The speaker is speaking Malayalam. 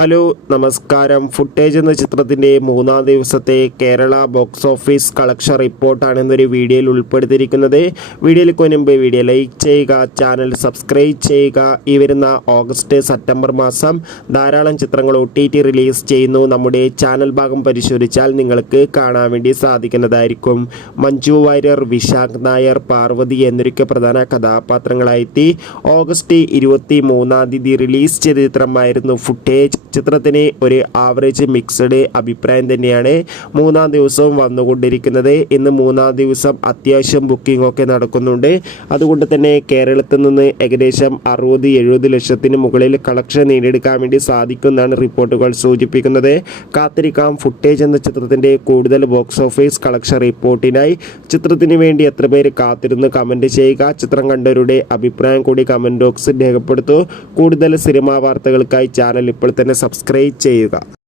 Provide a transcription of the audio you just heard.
ഹലോ നമസ്കാരം. ഫുട്ടേജ് എന്ന ചിത്രത്തിൻ്റെ മൂന്നാം ദിവസത്തെ കേരള ബോക്സ് ഓഫീസ് കളക്ഷൻ റിപ്പോർട്ടാണ് എന്നൊരു വീഡിയോയിൽ ഉൾപ്പെടുത്തിയിരിക്കുന്നത്. വീഡിയോയിലേക്ക് മുൻപ് വീഡിയോ ലൈക്ക് ചെയ്യുക, ചാനൽ സബ്സ്ക്രൈബ് ചെയ്യുക. ഈ വരുന്ന ഓഗസ്റ്റ് സെപ്റ്റംബർ മാസം ധാരാളം ചിത്രങ്ങൾ OTT റിലീസ് ചെയ്യുന്നു. നമ്മുടെ ചാനൽ ഭാഗം പരിശോധിച്ചാൽ നിങ്ങൾക്ക് കാണാൻ വേണ്ടി സാധിക്കുന്നതായിരിക്കും. മഞ്ജു വാര്യർ, വിശാഖ് നായർ, പാർവതി എന്നൊക്കെ പ്രധാന കഥാപാത്രങ്ങളായെത്തി ഓഗസ്റ്റ് 23 റിലീസ് ചെയ്ത ചിത്രമായിരുന്നു ഫുട്ടേജ്. ചിത്രത്തിന് ഒരു ആവറേജ് മിക്സഡ് അഭിപ്രായം തന്നെയാണ് മൂന്നാം ദിവസവും വന്നുകൊണ്ടിരിക്കുന്നത്. ഇന്ന് മൂന്നാം ദിവസം അത്യാവശ്യം ബുക്കിംഗ് ഒക്കെ നടക്കുന്നുണ്ട്. അതുകൊണ്ട് തന്നെ കേരളത്തിൽ നിന്ന് ഏകദേശം 60-70 ലക്ഷത്തിന് മുകളിൽ കളക്ഷൻ നേടിയെടുക്കാൻ വേണ്ടി സാധിക്കുമെന്നാണ് റിപ്പോർട്ടുകൾ സൂചിപ്പിക്കുന്നത്. കാത്തിരിക്കാം ഫുട്ടേജ് എന്ന ചിത്രത്തിൻ്റെ കൂടുതൽ ബോക്സ് ഓഫീസ് കളക്ഷൻ റിപ്പോർട്ടിനായി. ചിത്രത്തിന് വേണ്ടി എത്ര പേര് കാത്തിരുന്ന് കമൻറ്റ് ചെയ്യുക. ചിത്രം കണ്ടവരുടെ അഭിപ്രായം കൂടി കമൻറ്റ് ബോക്സിൽ രേഖപ്പെടുത്തൂ. കൂടുതൽ സിനിമാ വാർത്തകൾക്കായി ചാനൽ ഇപ്പോൾ തന്നെ സബ്സ്ക്രൈബ് ചെയ്യുക.